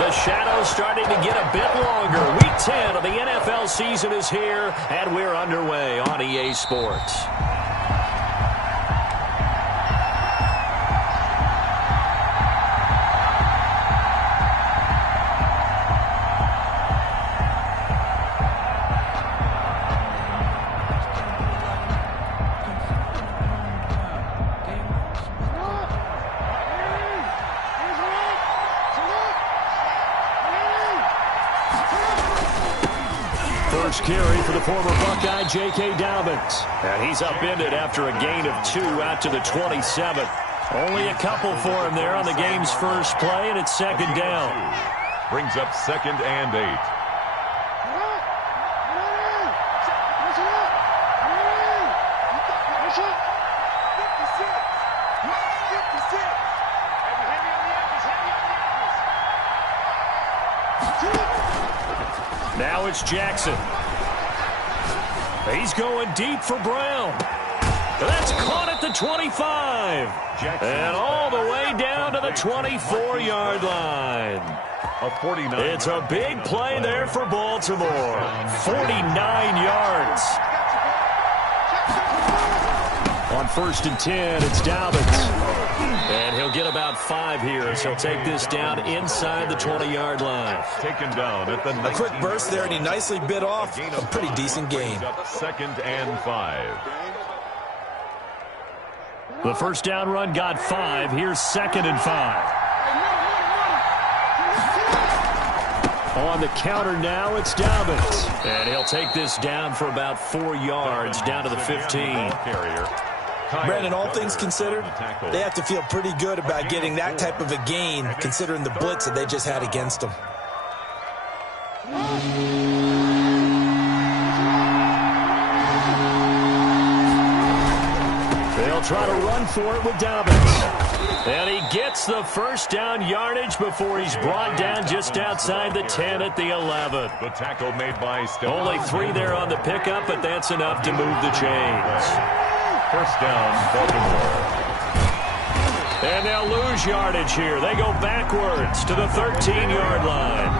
The shadow's starting to get a bit longer. Week 10 of the NFL season is here, and we're underway on EA Sports. First carry for the former Buckeye, J.K. Dobbins. And he's upended after a gain of 2 out to the 27. Only a couple for him there on the game's first play, and it's second down. Brings up 2nd and 8. Now it's Jackson. He's going deep for Brown. That's caught at the 25. And all the way down to the 24-yard line. It's a big play there for Baltimore. 49 yards. On 1st and 10, it's Dobbins. And he'll get about 5 here as he'll take this down inside the 20-yard line. Taken down at the a quick burst there, and he nicely bit off a pretty decent gain. 2nd and 5. The first down run got 5. Here's 2nd and 5. On the counter now, it's Dobbins. And he'll take this down for about 4 yards down to the 15. Brandon, all things considered, they have to feel pretty good about getting that type of a gain, considering the blitz that they just had against them. They'll try to run for it with Dobbins. And he gets the first down yardage before he's brought down just outside the 10 at the 11. The tackle made by Stone. Only 3 there on the pickup, but that's enough to move the chains. First down, Baltimore. And they'll lose yardage here. They go backwards to the 13-yard line.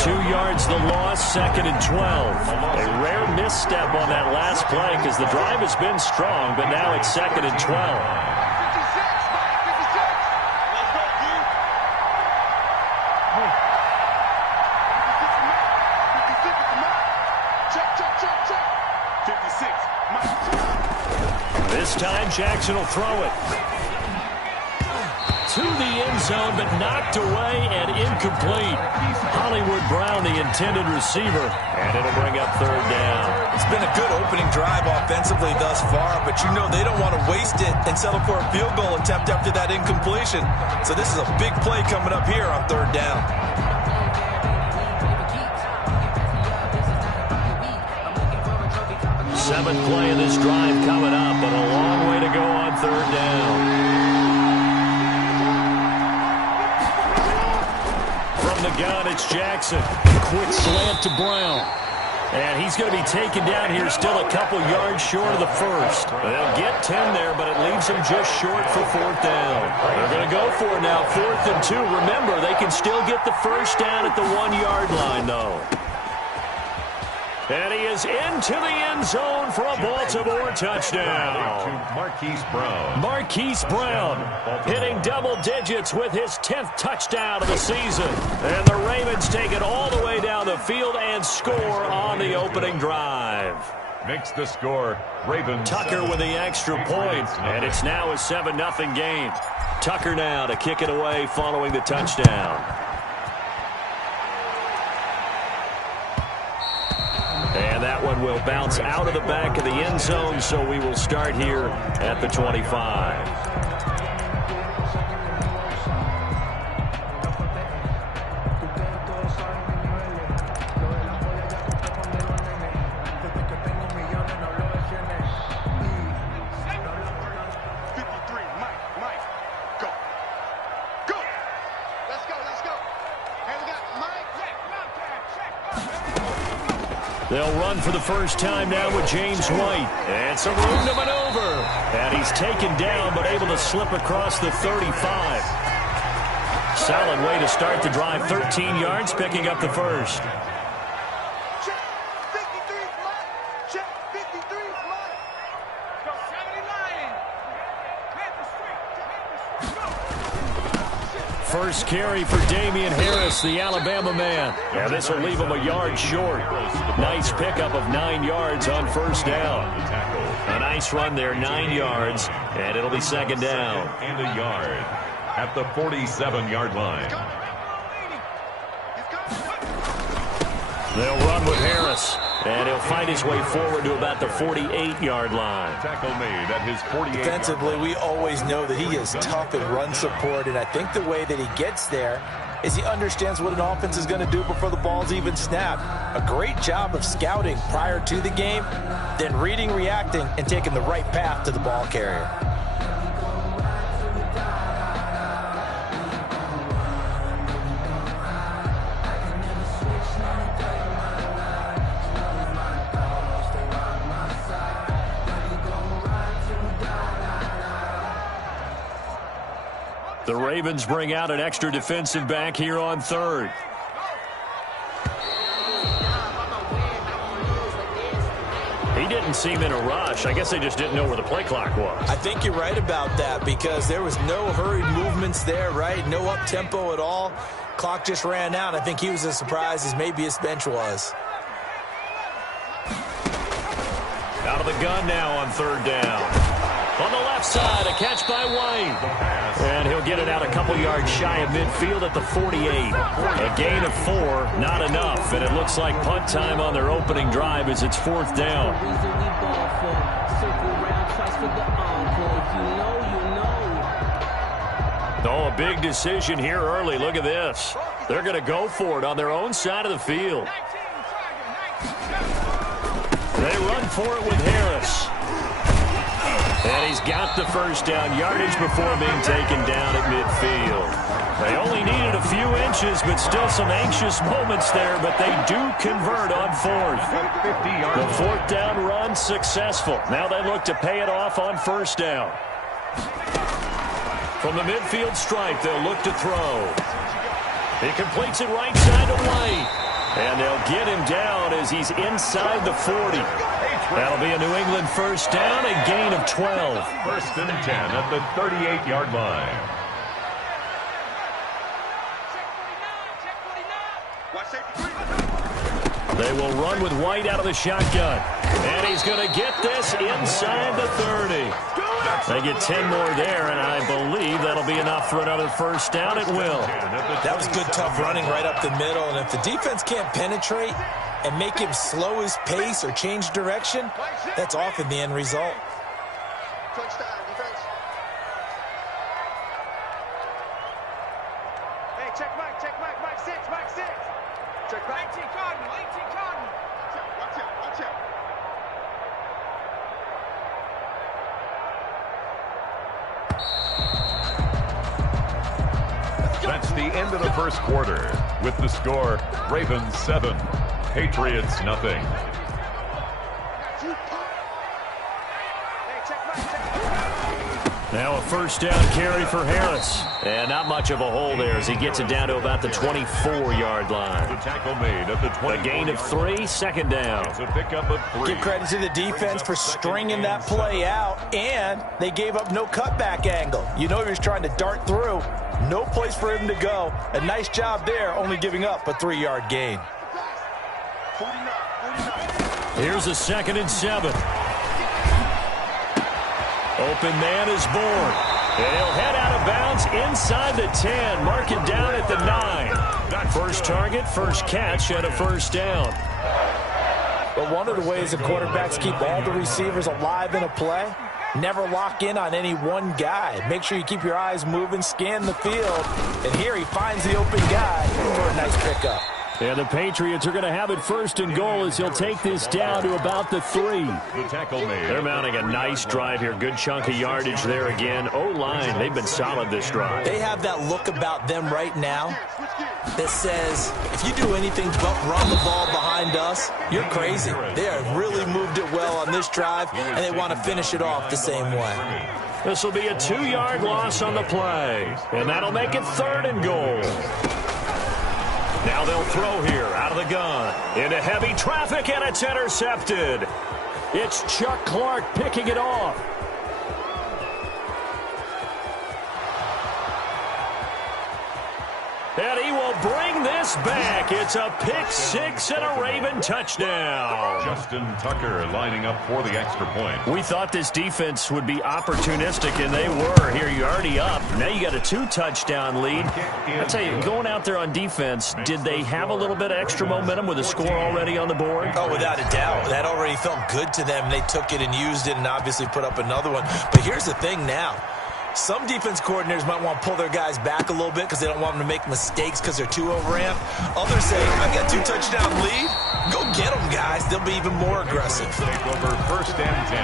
2 yards the loss, 2nd and 12. A rare misstep on that last play because the drive has been strong, but now it's 2nd and 12. This time, Jackson will throw it. To the end zone, but knocked away and incomplete. Hollywood Brown, the intended receiver, and it'll bring up 3rd down. It's been a good opening drive offensively thus far, but you know they don't want to waste it and settle for a field goal attempt after that incompletion. So this is a big play coming up here on 3rd down. Seventh play of this drive coming up, but a long way to go on 3rd down. From the gun, it's Jackson. Quick slant to Brown. And he's going to be taken down here still a couple yards short of the first. They'll get 10 there, but it leaves them just short for 4th down. They're going to go for it now, 4th and 2. Remember, they can still get the first down at the 1-yard line, though. And he is into the end zone for a Baltimore touchdown. Marquise Brown hitting double digits with his 10th touchdown of the season. And the Ravens take it all the way down the field and score on the opening drive. Makes the score. Ravens. Tucker with the extra point. And it's now a 7-0 game. Tucker now to kick it away following the touchdown. And that one will bounce out of the back of the end zone, so we will start here at the 25. They'll run for the first time now with James White. And some room to maneuver. And he's taken down but able to slip across the 35. solid way to start the drive. 13 yards, picking up the first. First carry for Damian Harris, the Alabama man. Yeah, this will leave him a yard short. Nice pickup of 9 yards on first down. A nice run there, 9 yards, and it'll be second down. And a yard at the 47-yard line. They'll run with Harris, and he'll find his way forward to about the 48-yard line. Tackle made at his 48. Defensively, we always know that he is tough in run support, and I think the way that he gets there is he understands what an offense is going to do before the ball's even snapped. A great job of scouting prior to the game, then reading, reacting, and taking the right path to the ball carrier. The Ravens bring out an extra defensive back here on third. He didn't seem in a rush. I guess they just didn't know where the play clock was. I think you're right about that because there was no hurried movements there, right? No up-tempo at all. Clock just ran out. I think he was as surprised as maybe his bench was. Out of the gun now on third down. On the left side, a catch by White. And he'll get it out a couple yards shy of midfield at the 48. A gain of 4, not enough. And it looks like punt time on their opening drive as it's fourth down. Oh, a big decision here early. Look at this. They're going to go for it on their own side of the field. They run for it with Harris. And he's got the first down yardage before being taken down at midfield. They only needed a few inches, but still some anxious moments there, but they do convert on fourth. The fourth down run successful. Now they look to pay it off on first down. From the midfield stripe, they'll look to throw. He completes it right side to White. And they'll get him down as he's inside the 40. That'll be a New England first down, a gain of 12. First and 10 at the 38-yard line. They will run with White out of the shotgun. And he's going to get this inside the 30. They get 10 more there, and I believe that'll be enough for another first down. It will. That was good, tough running right up the middle, and if the defense can't penetrate and make him slow his pace or change direction, that's often the end result. Hey, check Mike 6. Check 19 Cardinal. Watch out. That's the end of the first quarter. With the score, Ravens 7, Patriots nothing. Now a first down carry for Harris. And not much of a hole there as he gets it down to about the 24-yard line. The tackle made at the 20. A gain of 3, second down. It's a pickup of 3. Give credit to the defense for stringing that play out, and they gave up no cutback angle. You know he was trying to dart through. No place for him to go. A nice job there, only giving up a 3-yard gain. Here's a 2nd and 7. Open man is born. And he'll head out of bounds inside the 10. Mark it down at the 9. First target, first catch, and a first down. But one of the ways the quarterbacks keep all the receivers alive in a play, never lock in on any one guy. Make sure you keep your eyes moving, scan the field. And here he finds the open guy for a nice pickup. And the Patriots are going to have it first and goal as he'll take this down to about the 3. The tackle made. They're mounting a nice drive here. Good chunk of yardage there again. O-line, they've been solid this drive. They have that look about them right now that says, if you do anything but run the ball behind us, you're crazy. They have really moved it well on this drive, and they want to finish it off the same way. This will be a 2-yard loss on the play, and that'll make it 3rd and goal. Now they'll throw here out of the gun into heavy traffic, and it's intercepted. It's Chuck Clark picking it off. And he will bring this back. It's a pick 6 and a Raven touchdown. Justin Tucker lining up for the extra point. We thought this defense would be opportunistic, and they were. Here, you're already up. Now you got a 2-touchdown lead. I'll tell you, going out there on defense, did they have a little bit of extra momentum with a score already on the board? Oh, without a doubt. That already felt good to them. They took it and used it and obviously put up another one. But here's the thing now. Some defense coordinators might want to pull their guys back a little bit because they don't want them to make mistakes because they're too overamped. Others say, I got 2-touchdown lead. Go get them, guys. They'll be even more aggressive. Take over 1st and 10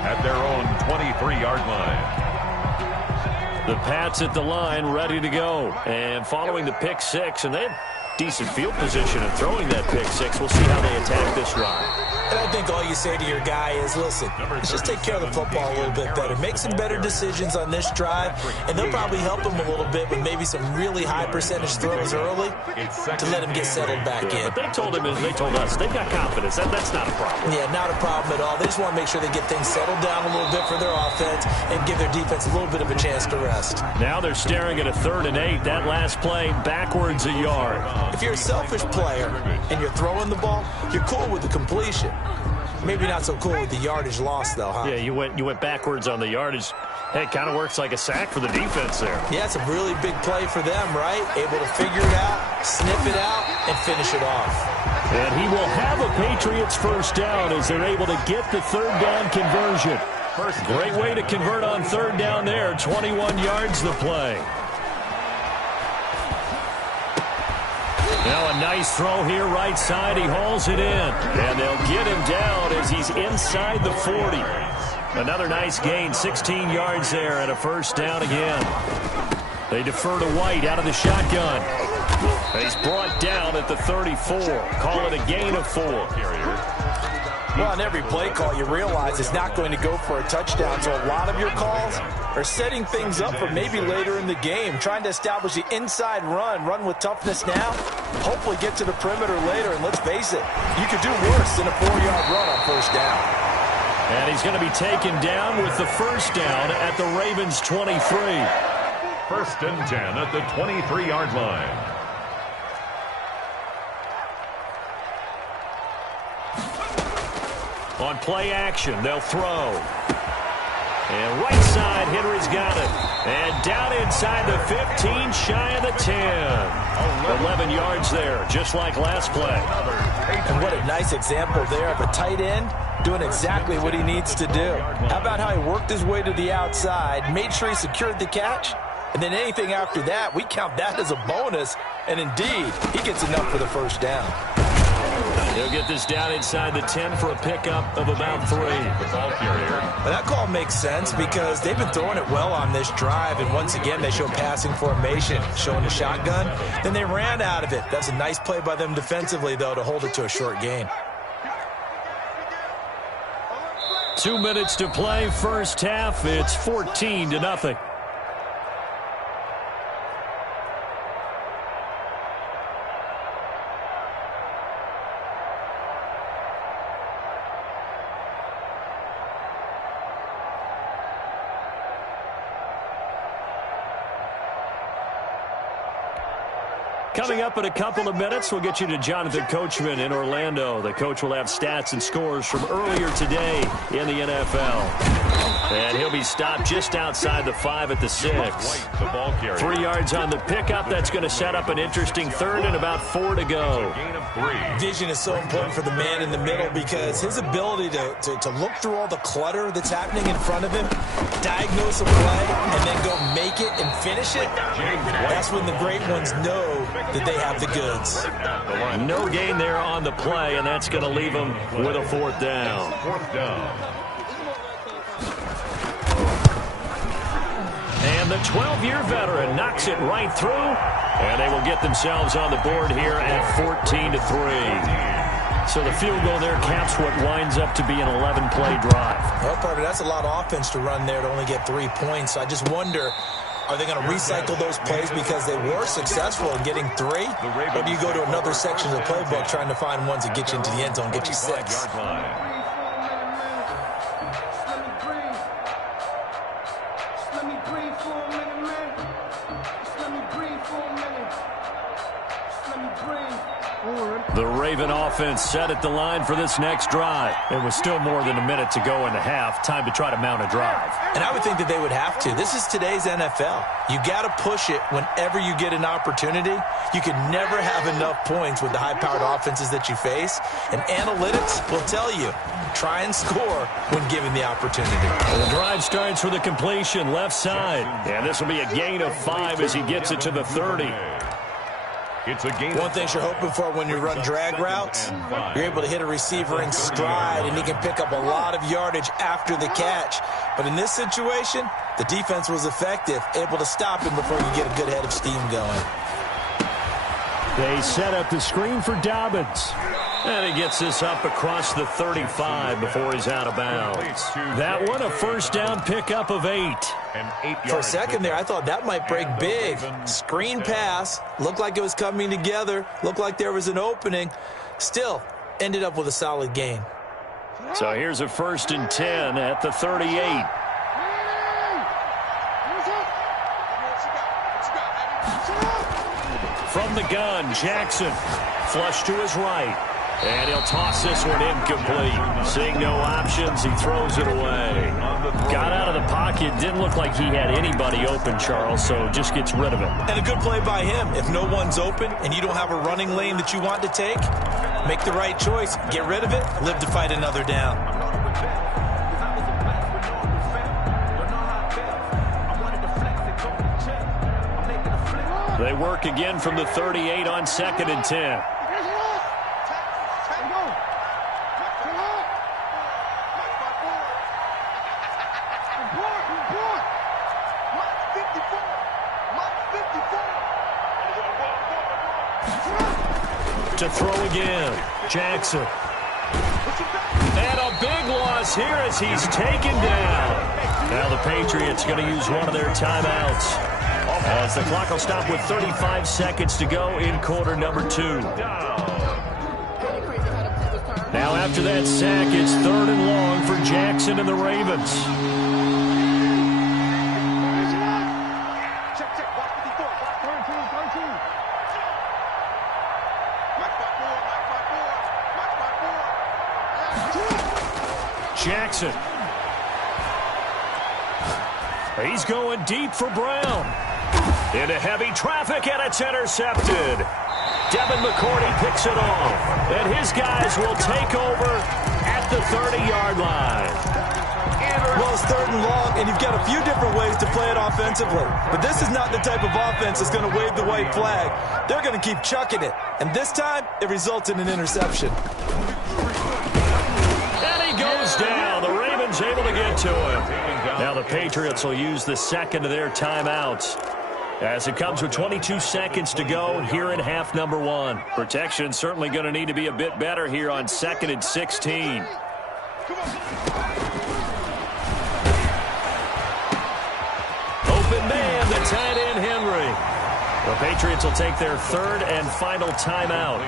at their own 23-yard line. The Pats at the line, ready to go. And following the pick 6, and they have decent field position in throwing that pick 6. We'll see how they attack this drive. And I think all you say to your guy is, listen, let's just take care of the football a little bit better. Make some better decisions on this drive, and they'll probably help him a little bit with maybe some really high percentage throws early to let him get settled back in. But they told him, they told us, they've got confidence. That's not a problem. Yeah, not a problem at all. They just want to make sure they get things settled down a little bit for their offense and give their defense a little bit of a chance to rest. Now they're staring at a 3rd and 8. That last play, backwards a yard. If you're a selfish player and you're throwing the ball, you're cool with the completion. Maybe not so cool with the yardage loss, though, huh? Yeah, you went backwards on the yardage. Hey, it kind of works like a sack for the defense there. Yeah, it's a really big play for them, right? Able to figure it out, sniff it out, and finish it off. And he will have a Patriots first down as they're able to get the 3rd down conversion. Great way to convert on 3rd down there. 21 yards the play. Now a nice throw here, right side. He hauls it in. And they'll get him down as he's inside the 40. Another nice gain, 16 yards there and a first down again. They defer to White out of the shotgun. And he's brought down at the 34. Call it a gain of 4. Well, on every play call, you realize it's not going to go for a touchdown. So a lot of your calls are setting things up for maybe later in the game, trying to establish the inside run with toughness now, hopefully get to the perimeter later. And let's face it, you could do worse than a 4-yard run on first down. And he's going to be taken down with the first down at the Ravens' 23. 1st and 10 at the 23-yard line. On play action, they'll throw. And right side, Henry's got it. And down inside the 15, shy of the 10. 11 yards there, just like last play. And what a nice example there of a tight end doing exactly what he needs to do. How about how he worked his way to the outside, made sure he secured the catch, and then anything after that, we count that as a bonus. And indeed, he gets enough for the first down. He'll get this down inside the 10 for a pickup of about 3. But that call makes sense because they've been throwing it well on this drive, and once again, they show passing formation, showing the shotgun. Then they ran out of it. That's a nice play by them defensively, though, to hold it to a short gain. 2 minutes to play, first half. It's 14-0. Coming up in a couple of minutes, we'll get you to Jonathan Coachman in Orlando. The coach will have stats and scores from earlier today in the NFL. And he'll be stopped just outside the 5 at the 6. 3 yards on the pickup. That's going to set up an interesting 3rd and about 4 to go. Vision is so important for the man in the middle because his ability to look through all the clutter that's happening in front of him, diagnose a play, and then go make it and finish it, that's when the great ones know that they have the goods. No gain there on the play, and that's going to leave them with a 4th down. 4th down. And the 12-year veteran knocks it right through, and they will get themselves on the board here at 14-3. So the field goal there caps what winds up to be an 11-play drive. Well, partner, that's a lot of offense to run there to only get 3 points. So I just wonder, are they going to recycle those plays because they were successful in getting 3? Or do you go to another section of the playbook trying to find ones that get you into the end zone, get you 6? The Raven offense set at the line for this next drive. It was still more than a minute to go in the half. Time to try to mount a drive. And I would think that they would have to. This is today's NFL. You got to push it whenever you get an opportunity. You can never have enough points with the high-powered offenses that you face. And analytics will tell you, try and score when given the opportunity. And the drive starts with a completion left side. And this will be a gain of 5 as he gets it to the 30. It's a game. One thing you're hoping for when you run drag routes, you're able to hit a receiver in stride, and he can pick up a lot of yardage after the catch. But in this situation, the defense was effective, able to stop him before you get a good head of steam going. They set up the screen for Dobbins. And he gets this up across the 35 before he's out of bounds. That one, a 1st down pickup of 8. For a second there, I thought that might break big. Screen pass, looked like it was coming together, looked like there was an opening. Still, ended up with a solid gain. So here's a 1st and 10 at the 38. From the gun, Jackson. Flush to his right. And he'll toss this one incomplete. Seeing no options, he throws it away. Got out of the pocket. Didn't look like he had anybody open, Charles, so just gets rid of it. And a good play by him. If no one's open and you don't have a running lane that you want to take, make the right choice. Get rid of it. Live to fight another down. They work again from the 38 on 2nd and 10. To throw again, Jackson. And a big loss here as he's taken down. Now the Patriots going to use one of their timeouts, as the clock will stop with 35 seconds to go in quarter number 2. Now after that sack, it's 3rd and long for Jackson and the Ravens. Jackson. He's going deep for Brown. Into heavy traffic, and it's intercepted. Devin McCourty picks it off. And his guys will take over at the 30-yard line. Well, it's 3rd and long, and you've got a few different ways to play it offensively. But this is not the type of offense that's going to wave the white flag. They're going to keep chucking it. And this time, it results in an interception. Goes down. The Ravens able to get to him. Now the Patriots will use the 2nd of their timeouts, as it comes with 22 seconds to go here in half number 1. Protection certainly going to need to be a bit better here on 2nd and 16. Open man, the tight end Henry. The Patriots will take their 3rd and final timeout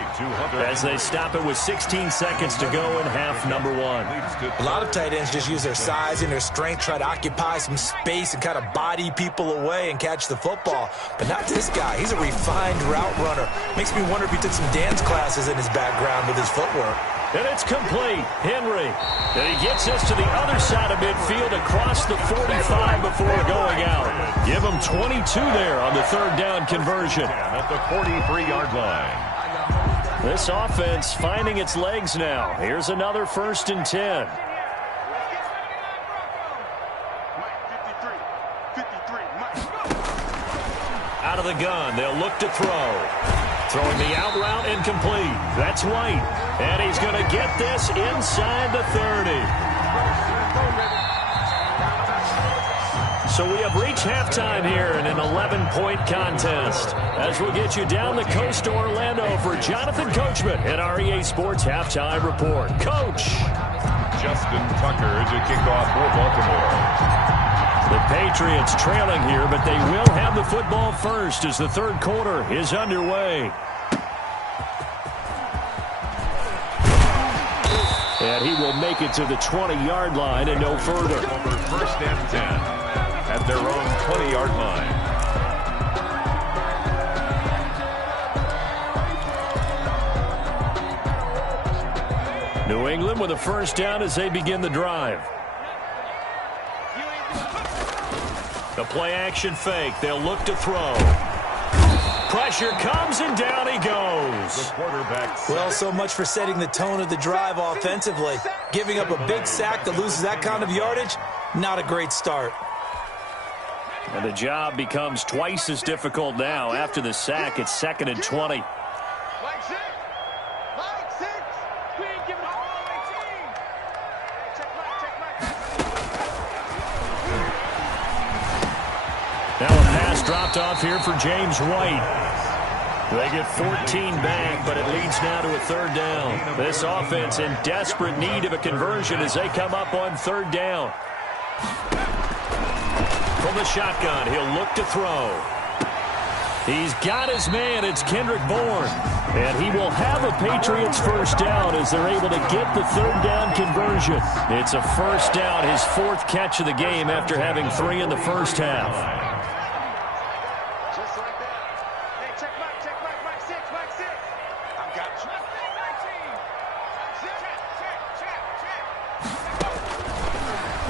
as they stop it with 16 seconds to go in half number 1. A lot of tight ends just use their size and their strength, try to occupy some space and kind of body people away and catch the football. But not this guy. He's a refined route runner. Makes me wonder if he took some dance classes in his background with his footwork. And it's complete. Henry. And he gets this to the other side of midfield across the 45 before going out. Give him 22 there on the 3rd down conversion. At the 43-yard line. This offense finding its legs now. Here's another 1st and 10. Out of the the gun. They'll look to throw. Throwing the out route incomplete. That's White. And he's going to get this inside the 30. So we have reached halftime here in an 11-point contest. As we'll get you down the coast to Orlando for Jonathan Coachman at our EA Sports Halftime Report. Coach. Justin Tucker to kick off for Baltimore. The Patriots trailing here, but they will have the football first as the third quarter is underway. And he will make it to the 20-yard line and no further. Over first and 10 at their own 20-yard line. New England with a first down as they begin the drive. The play-action fake. They'll look to throw. Pressure comes, and down he goes. The quarterback. Well, so much for setting the tone of the drive offensively. Giving up a big sack that loses that kind of yardage, not a great start. And the job becomes twice as difficult now. After the sack, it's 2nd and 20. Now a pass dropped off here for James White. They get 14 back, but it leads now to a third down. This offense in desperate need of a conversion as they come up on third down. From the shotgun, he'll look to throw. He's got his man. It's Kendrick Bourne. And he will have a Patriots first down as they're able to get the third down conversion. It's a first down, his 4th catch of the game after having 3 in the first half.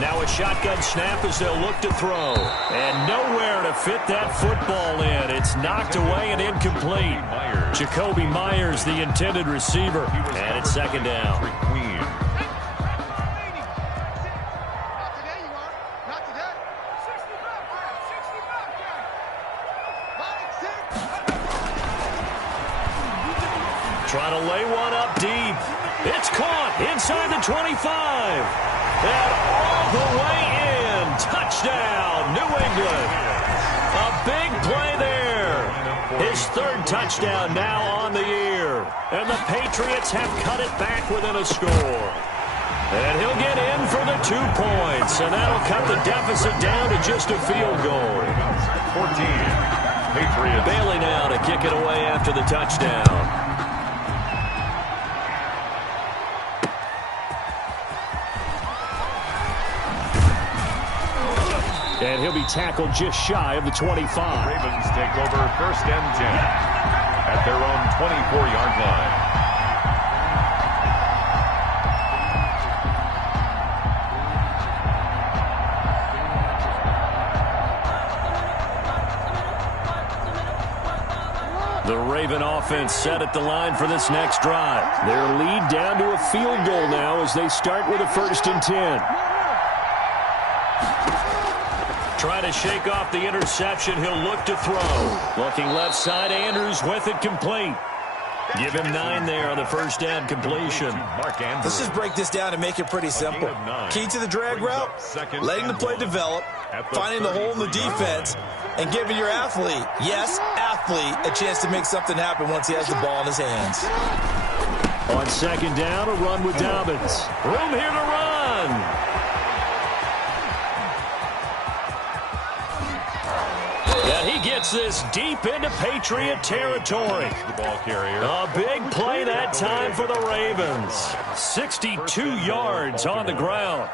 Now a shotgun snap as they'll look to throw. And nowhere to fit that football in. It's knocked away and incomplete. Jacoby Myers, the intended receiver. And it's 2nd down. Trying to lay one up deep. It's caught inside the 25. And all the way in. Touchdown, New England. A big play there. His 3rd touchdown now on the year. And the Patriots have cut it back within a score. And he'll get in for the 2 points. And that'll cut the deficit down to just a field goal. 14. Patriots. Bailey now to kick it away after the touchdown. And he'll be tackled just shy of the 25. Ravens take over first and 10 at their own 24-yard line. The Raven offense set at the line for this next drive. Their lead down to a field goal now as they start with a 1st and 10. Trying to shake off the interception. He'll look to throw. Looking left side, Andrews with it complete. Give him 9 there on the first down completion. Let's just break this down and make it pretty simple. Key to the drag route, letting the play develop, finding the hole in the defense, and giving your athlete, yes, athlete, a chance to make something happen once he has the ball in his hands. On 2nd down, a run with Dobbins. Room here to run. And he gets this deep into Patriot territory. The ball carrier. A big play that time for the Ravens. 62 yards on the ground.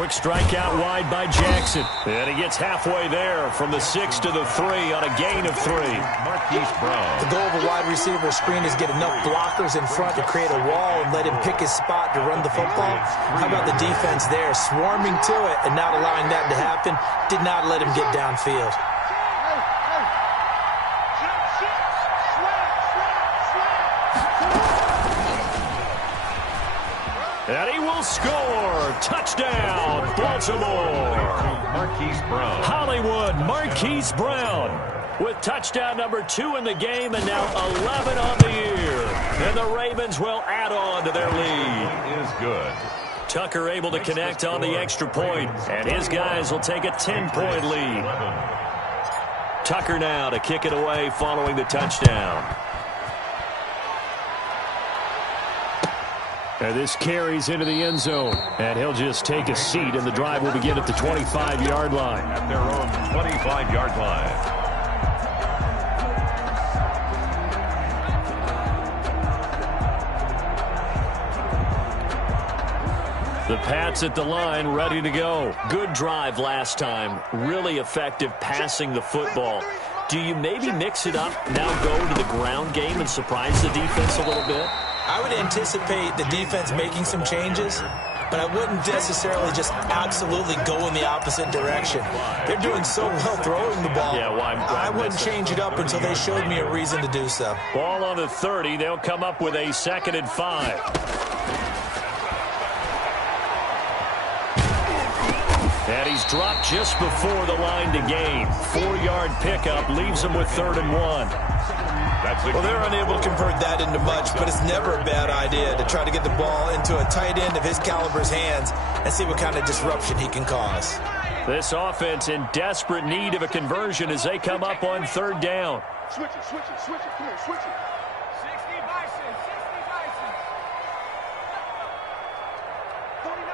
Quick strike out wide by Jackson. And he gets halfway there from the 6 to the 3 on a gain of 3. Marquise Brown. The goal of a wide receiver screen is get enough blockers in front to create a wall and let him pick his spot to run the football. How about the defense there, swarming to it and not allowing that to happen? Did not let him get downfield. And he will score. Touchdown, Baltimore. Marquise Brown. Hollywood Marquise Brown with touchdown number 2 in the game and now 11 on the year. And the Ravens will add on to their lead. Is good. Tucker able to connect on the extra point, and his guys will take a 10-point lead. Tucker now to kick it away following the touchdown. And this carries into the end zone. And he'll just take a seat, and the drive will begin at the 25-yard line. At their own 25-yard line. The Pats at the line, ready to go. Good drive last time. Really effective passing the football. Do you maybe mix it up, now go to the ground game and surprise the defense a little bit? I would anticipate the defense making some changes, but I wouldn't necessarily just absolutely go in the opposite direction. They're doing so well throwing the ball. Yeah, why I wouldn't change it up until they showed me a reason to do so. Ball on the 30. They'll come up with a 2nd and 5. And he's dropped just before the line to gain. 4-yard pickup leaves him with 3rd and 1. Well, they're unable to convert that into much, but it's never a bad idea to try to get the ball into a tight end of his caliber's hands and see what kind of disruption he can cause. This offense in desperate need of a conversion as they come up on 3rd down. Switch it, switch it, switch it. Come here, switch it. 60 Bison, 60 Bison. 49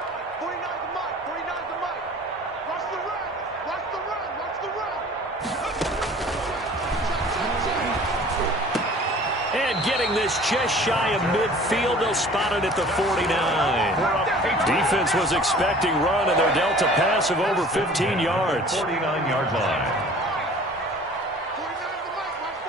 the mic, 49 the mic. Watch the run, watch the run, watch the run. And getting this just shy of midfield, they'll spot it at the 49. Defense was expecting run, and they're dealt a pass of over 15 yards. 49-yard line. 49 the mic, watch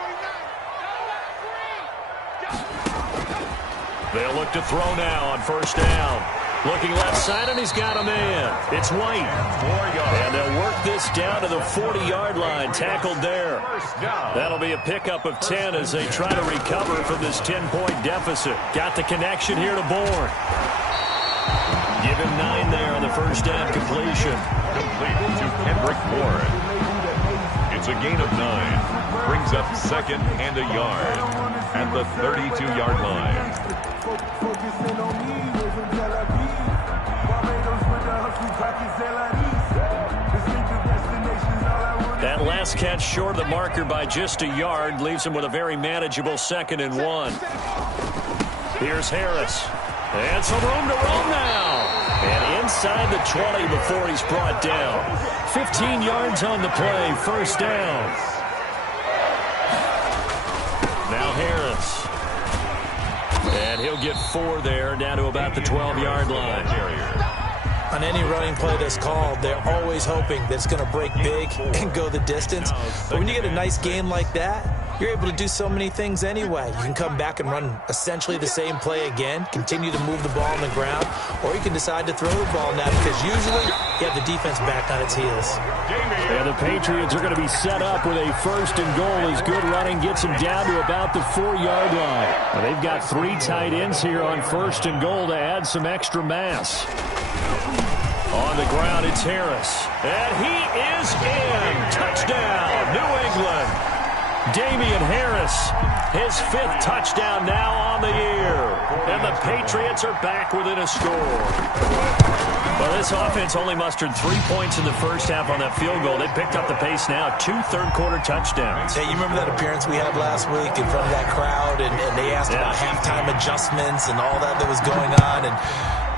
49. They'll look to throw now on 1st down. Looking left side, and he's got a man. It's White. 4 yards. And they'll work this down to the 40-yard line, tackled there. That'll be a pickup of 10 as they try to recover from this 10-point deficit. Got the connection here to Bourne. Give him 9 there on the 1st down completion. Complete to Kendrick Bourne. It's a gain of 9. Brings up 2nd and a yard at the 32-yard line. That last catch short of the marker by just a yard leaves him with a very manageable 2nd and 1. Here's Harris. And some room to roam now. And inside the 20 before he's brought down. 15 yards on the play, 1st down. Now Harris. And he'll get 4 there, down to about the 12-yard line. On any running play that's called, they're always hoping that it's going to break big and go the distance. But when you get a nice game like that, you're able to do so many things anyway. You can come back and run essentially the same play again, continue to move the ball on the ground, or you can decide to throw the ball now because usually you have the defense back on its heels. And the Patriots are going to be set up with a 1st and goal as good running gets them down to about the 4-yard line. Well, they've got 3 tight ends here on 1st and goal to add some extra mass. On the ground, it's Harris. And he is in. Touchdown, New England. Damian Harris, his 5th touchdown now on the year. And the Patriots are back within a score. Well, this offense only mustered 3 points in the 1st half on that field goal. They picked up the pace now. 2 third-quarter touchdowns. Hey, you remember that appearance we had last week in front of that crowd, and they asked about halftime adjustments and all that was going on, and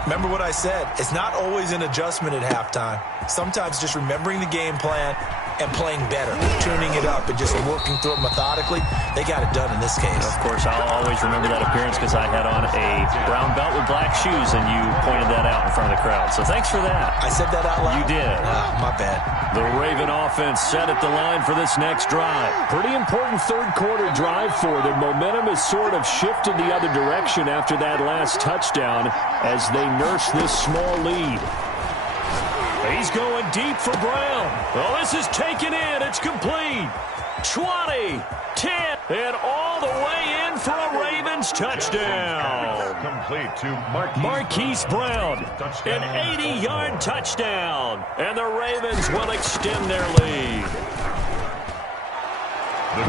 Remember what I said. It's not always an adjustment at halftime. Sometimes just remembering the game plan and playing better, tuning it up and just working through it methodically. They got it done in this case. Of course, I'll always remember that appearance because I had on a brown belt with black shoes, and you pointed that out in front of the crowd. So thanks for that. I said that out loud? You did. My bad. The Raven offense set at the line for this next drive. Pretty important third-quarter drive for them. Momentum has sort of shifted the other direction after that last touchdown as they nurse this small lead. He's going deep for Brown. Oh, this is taken in. It's complete. 20, 10, and all the way in for a Ravens touchdown. Complete to Marquise Brown, an 80-yard touchdown, and the Ravens will extend their lead.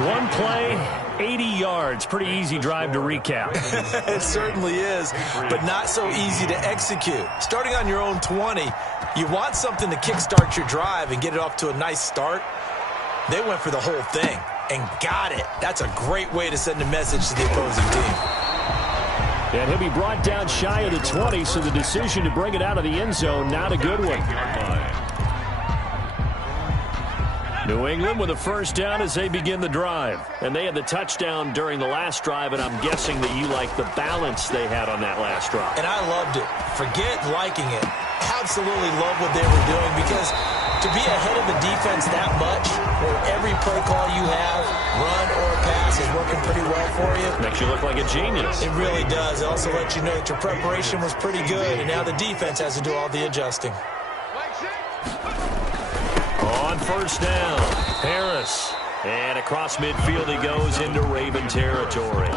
One play, 80 yards. Pretty easy drive to recap. It certainly is, but not so easy to execute. Starting on your own 20, you want something to kickstart your drive and get it off to a nice start. They went for the whole thing and got it. That's a great way to send a message to the opposing team. And he'll be brought down shy of the 20, so the decision to bring it out of the end zone, not a good one. New England with a first down as they begin the drive. And they had the touchdown during the last drive, and I'm guessing that you like the balance they had on that last drive. And I loved it. Forget liking it. Absolutely love what they were doing, because to be ahead of the defense that much, where every play call you have, run or pass, is working pretty well for you. Makes you look like a genius. It really does. It also lets you know that your preparation was pretty good, and now the defense has to do all the adjusting. On first down, Harris. And across midfield he goes into Raven territory.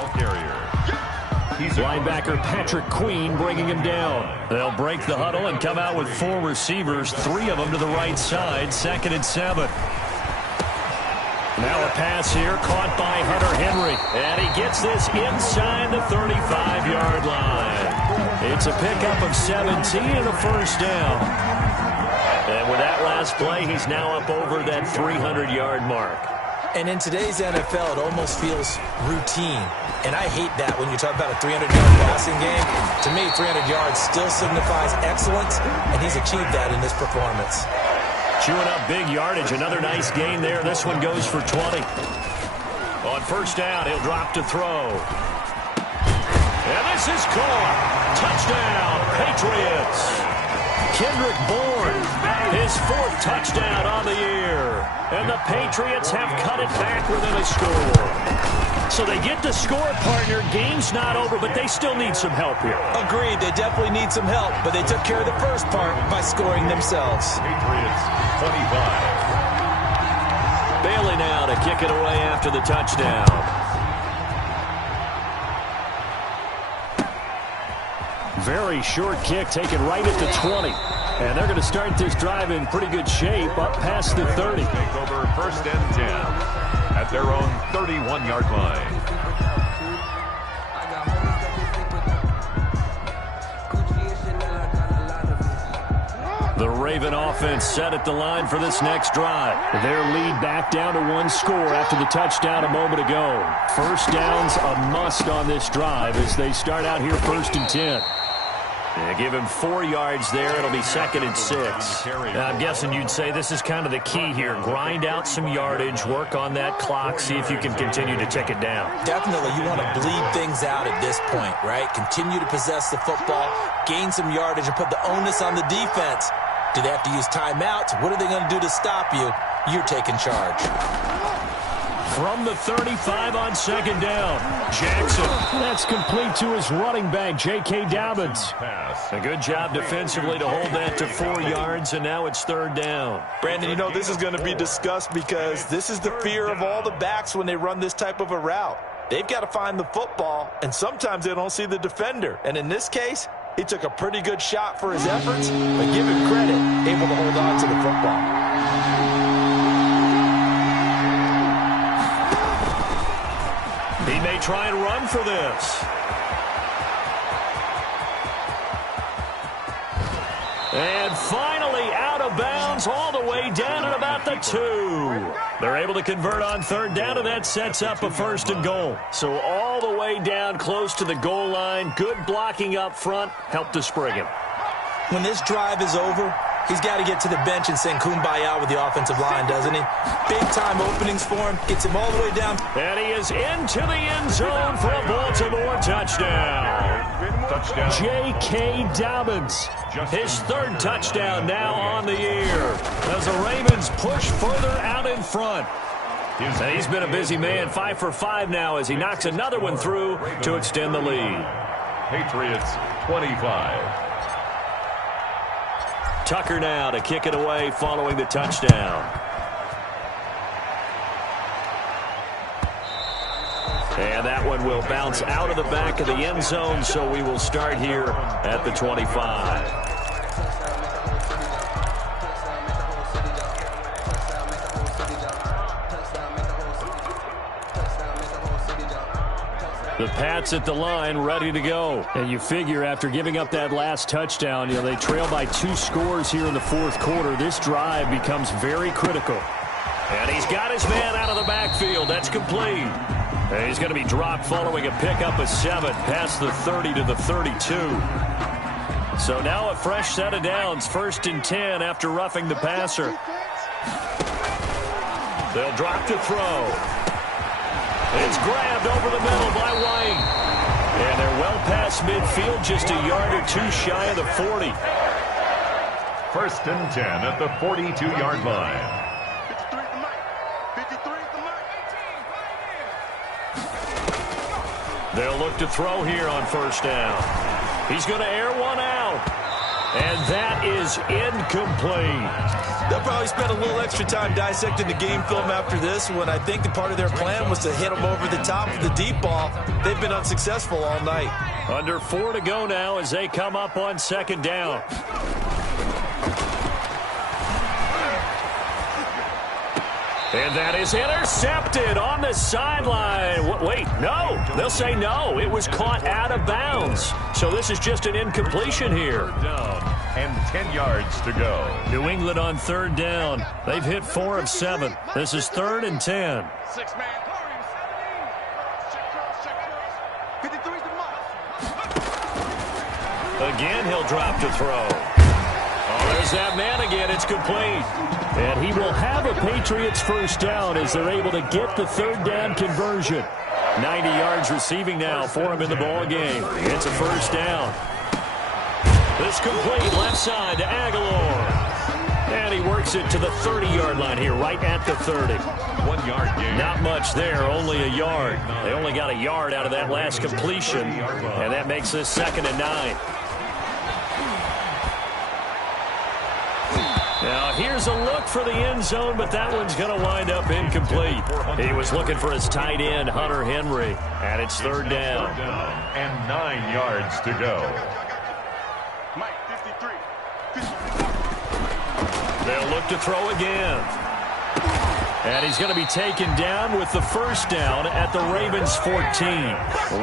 Linebacker Patrick Queen bringing him down. They'll break the huddle and come out with 4 receivers, 3 of them to the right side, 2nd and 7. Now a pass here, caught by Hunter Henry. And he gets this inside the 35-yard line. It's a pickup of 17 and a first down. And with that last play, he's now up over that 300-yard mark. And in today's NFL, it almost feels routine. And I hate that when you talk about a 300-yard passing game. To me, 300 yards still signifies excellence, and he's achieved that in this performance. Chewing up big yardage. Another nice gain there. This one goes for 20. On first down, he'll drop to throw. And this is caught. Touchdown, Patriots. Kendrick Bourne, his 4th touchdown on the year. And the Patriots have cut it back within a score. So they get the score, partner. Game's not over, but they still need some help here. Agreed. They definitely need some help, but they took care of the first part by scoring themselves. Patriots 25. Bailey now to kick it away after the touchdown. Very short kick taken right at the 20. And they're going to start this drive in pretty good shape up past the 30. Take over 1st and 10 at their own 31-yard line. The Raven offense set at the line for this next drive. Their lead back down to 1 score after the touchdown a moment ago. First down's a must on this drive as they start out here 1st and 10. Yeah, give him 4 yards there. It'll be 2nd and 6. Now, I'm guessing you'd say this is kind of the key here. Grind out some yardage, work on that clock, see if you can continue to tick it down. Definitely, you want to bleed things out at this point, right? Continue to possess the football, gain some yardage, and put the onus on the defense. Do they have to use timeouts? What are they going to do to stop you? You're taking charge. From the 35 on 2nd down, Jackson. That's complete to his running back, J.K. Dobbins. A good job defensively to hold that to 4 yards, and now it's 3rd down. Brandon, you know this is going to be discussed because this is the fear of all the backs when they run this type of a route. They've got to find the football, and sometimes they don't see the defender. And in this case, he took a pretty good shot for his efforts, but give him credit, able to hold on to the football. He may try and run for this. And finally out of bounds all the way down at about the 2. They're able to convert on 3rd down, and that sets up a 1st and goal. So all the way down close to the goal line. Good blocking up front. Helped to spring him. When this drive is over, he's got to get to the bench and sing Kumbaya with the offensive line, doesn't he? Big-time openings for him, gets him all the way down. And he is into the end zone for a Baltimore touchdown. Touchdown. J.K. Dobbins, his third touchdown now on the year, as the Ravens push further out in front. And he's been a busy man, 5 for 5 now as he knocks another one through to extend the lead. Patriots 25. Tucker now to kick it away following the touchdown. And that one will bounce out of the back of the end zone, so we will start here at the 25. The Pats at the line, ready to go. And you figure after giving up that last touchdown, they trail by 2 scores here in the fourth quarter. This drive becomes very critical. And he's got his man out of the backfield. That's complete. And he's going to be dropped following a pickup of 7 past the 30 to the 32. So now a fresh set of downs, 1st and 10 after roughing the passer. They'll drop to throw. It's grabbed over the middle by White. And they're well past midfield, just a yard or 2 shy of the 40. 1st and 10 at the 42-yard line. 53 is the mic. 53 is the mic. They'll look to throw here on 1st down. He's going to air one out. And that is incomplete. They'll probably spend a little extra time dissecting the game film after this when I think the part of their plan was to hit them over the top of the deep ball. They've been unsuccessful all night. Under 4 to go now as they come up on 2nd down. And that is intercepted on the sideline. Wait, no. They'll say no. It was caught out of bounds. So this is just an incompletion here. Down and 10 yards to go. New England on 3rd down. They've hit 4 of 7. This is 3rd and 10. 6-man. 53 is the mic. Again, he'll drop to throw. Oh, there's that man again. It's complete. And he will have a Patriots 1st down as they're able to get the 3rd down conversion. 90 yards receiving now for him in the ball game. It's a 1st down. This complete left side to Aguilar. And he works it to the 30-yard line here, right at the 30. 1 yard gain. Not much there, only a yard. They only got a yard out of that last completion, and that makes this 2nd and 9. Now, here's a look for the end zone, but that one's going to wind up incomplete. He was looking for his tight end, Hunter Henry, and it's 3rd down. And 9 yards to go. Mike, 53. They'll look to throw again. And he's going to be taken down with the 1st down at the Ravens 14.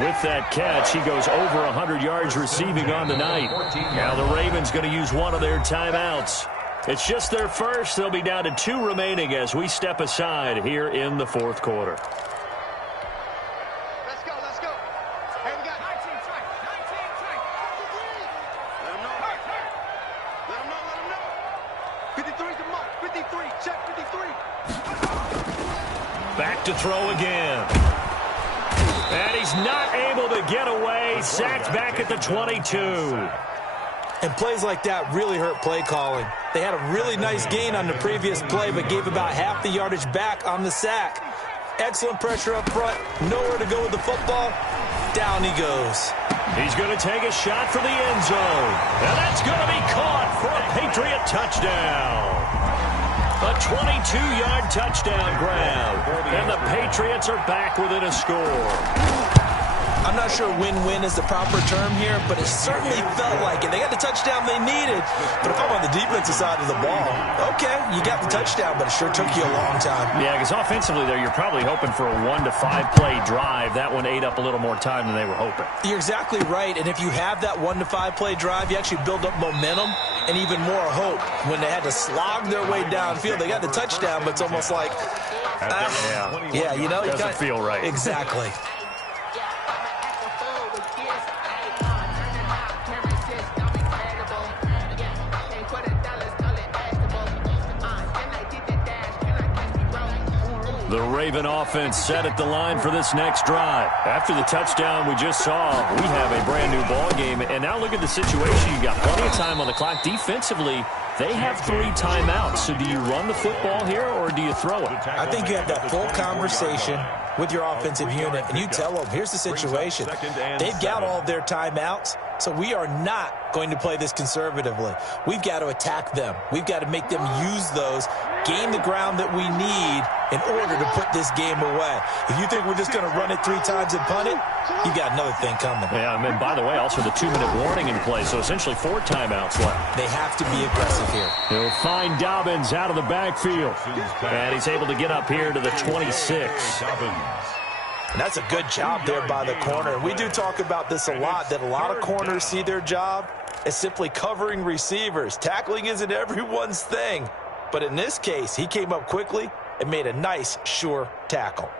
With that catch, he goes over 100 yards receiving on the night. Now the Ravens going to use one of their timeouts. It's just their first. They'll be down to 2 remaining as we step aside here in the 4th quarter. Let's go, let's go. Hey, we got 19 track. 19 track. Let him know. Let him know, let him know. 53 is the mark. 53, check 53. Back to throw again. And he's not able to get away. Sacked back at the 22. And plays like that really hurt play calling. They had a really nice gain on the previous play, but gave about half the yardage back on the sack. Excellent pressure up front. Nowhere to go with the football. Down he goes. He's going to take a shot for the end zone. And that's going to be caught for a Patriot touchdown. A 22-yard touchdown grab. And the Patriots are back within a score. I'm not sure win-win is the proper term here, but it certainly felt like it. They got the touchdown they needed, but if I'm on the defensive side of the ball, okay, you got the touchdown, but it sure took you a long time. Yeah, because offensively there, you're probably hoping for a 1 to 5 play drive. That one ate up a little more time than they were hoping. You're exactly right, and if you have that 1 to 5 play drive, you actually build up momentum and even more hope. When they had to slog their way downfield, they got the touchdown, but it's almost like, yeah, you know, doesn't feel right. Exactly. The Raven offense set at the line for this next drive. After the touchdown we just saw, we have a brand-new ball game. And now look at the situation. You got plenty of time on the clock. Defensively, they have 3 timeouts. So do you run the football here or do you throw it? I think you have that full conversation with your offensive unit, and you tell them, here's the situation. They've got all of their timeouts, so we are not going to play this conservatively. We've got to attack them. We've got to make them use those, gain the ground that we need in order to put this game away. If you think we're just going to run it 3 times and punt it, you got another thing coming. Yeah, and by the way, also the 2-minute warning in play, so essentially 4 timeouts left. They have to be aggressive here. He'll find Dobbins out of the backfield, and he's able to get up here to the 26. And that's a good job there by the corner. We do talk about this a lot, that a lot of corners see their job as simply covering receivers. Tackling isn't everyone's thing. But in this case, he came up quickly and made a nice, sure tackle.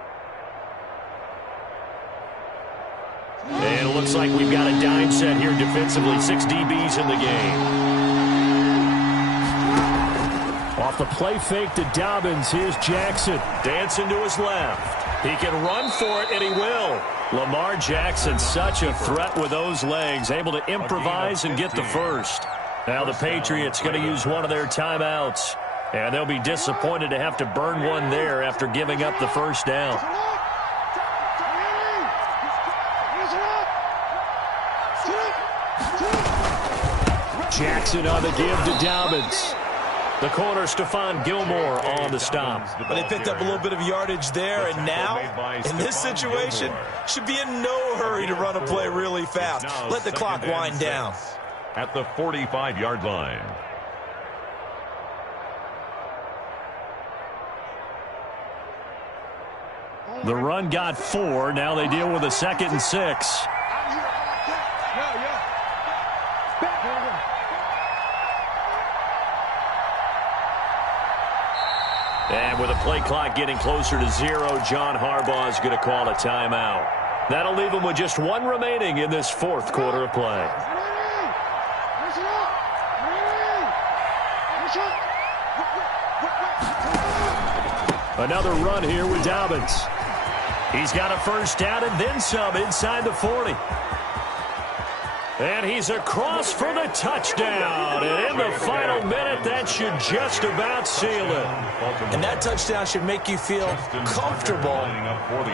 And it looks like we've got a dime set here defensively. 6 DBs in the game. Off the play fake to Dobbins, here's Jackson. Dancing to his left. He can run for it, and he will. Lamar Jackson, such a threat with those legs, able to improvise and get the first. Now the Patriots going to use one of their timeouts, and they'll be disappointed to have to burn one there after giving up the first down. Jackson on the give to Dobbins. The corner, Stephon Gilmore, on the stop. But they picked up a little bit of yardage there, and now, in this situation, should be in no hurry to run a play really fast. Let the clock wind down. At the 45-yard line. The run got 4. Now they deal with a 2nd and 6. And with the play clock getting closer to 0, John Harbaugh is going to call a timeout. That'll leave him with just 1 remaining in this 4th quarter of play. Another run here with Dobbins. He's got a first down and then some inside the 40. And he's across for the touchdown. And in the final minute, that should just about seal it. And that touchdown should make you feel comfortable.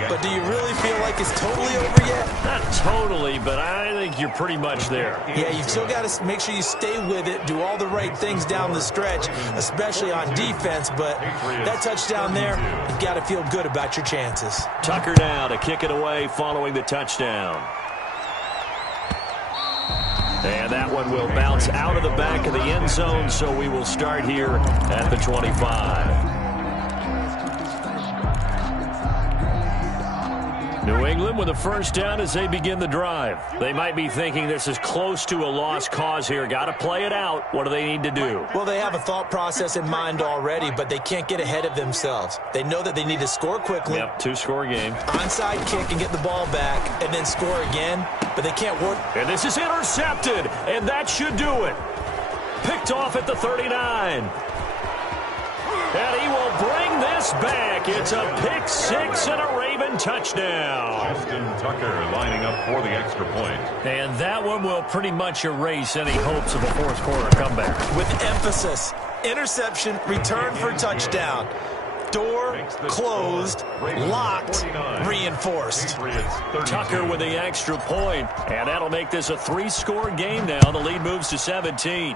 But do you really feel like it's totally over yet? Not totally, but I think you're pretty much there. Yeah, you've still got to make sure you stay with it, do all the right things down the stretch, especially on defense. But that touchdown there, you've got to feel good about your chances. Tucker now to kick it away following the touchdown. And that one will bounce out of the back of the end zone, so we will start here at the 25. New England with a first down as they begin the drive. They might be thinking this is close to a lost cause here. Got to play it out. What do they need to do? Well, they have a thought process in mind already, but they can't get ahead of themselves. They know that they need to score quickly. Yep, 2-score game. Onside kick and get the ball back and then score again, but they can't work. And this is intercepted, and that should do it. Picked off at the 39. And he will bring this back. It's a pick 6 and a Raven touchdown. Justin Tucker lining up for the extra point. And that one will pretty much erase any hopes of a 4th quarter comeback. With emphasis, interception, return for touchdown. Door closed, locked, reinforced. Tucker with the extra point. And that'll make this a 3-score game now. The lead moves to 17.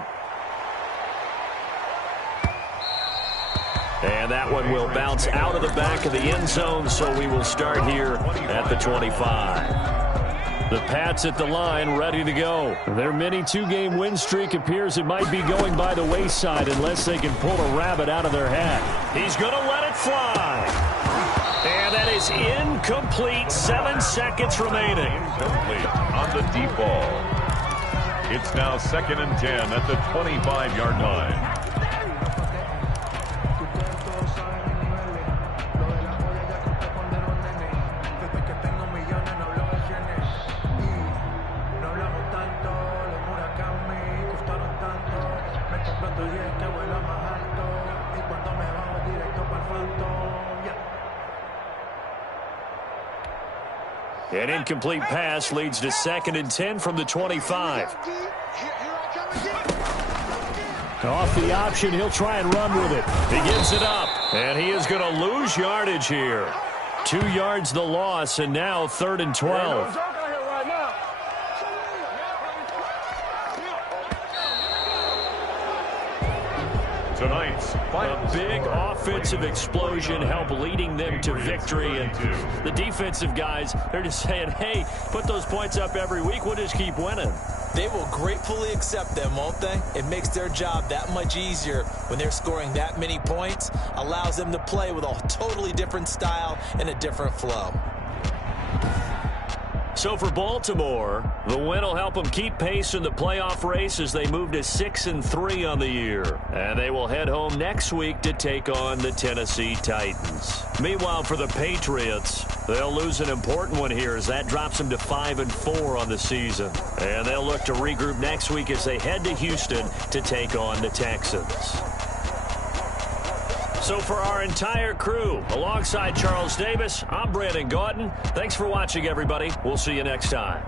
And that one will bounce out of the back of the end zone, so we will start here at the 25. The Pats at the line, ready to go. Their mini 2-game win streak appears it might be going by the wayside unless they can pull a rabbit out of their hat. He's going to let it fly. And that is incomplete. 7 seconds remaining. Incomplete on the deep ball. It's now 2nd and 10 at the 25-yard line. An incomplete pass leads to 2nd and 10 from the 25. Off the option, he'll try and run with it. He gives it up, and he is going to lose yardage here. 2 yards the loss, and now 3rd and 12. Tonight's A big offensive explosion helped leading them to victory. And the defensive guys, they're just saying, hey, put those points up every week. We'll just keep winning. They will gratefully accept them, won't they? It makes their job that much easier when they're scoring that many points. Allows them to play with a totally different style and a different flow. So for Baltimore, the win will help them keep pace in the playoff race as they move to 6-3 on the year. And they will head home next week to take on the Tennessee Titans. Meanwhile, for the Patriots, they'll lose an important one here as that drops them to 5-4 on the season. And they'll look to regroup next week as they head to Houston to take on the Texans. So for our entire crew, alongside Charles Davis, I'm Brandon Gautin. Thanks for watching, everybody. We'll see you next time.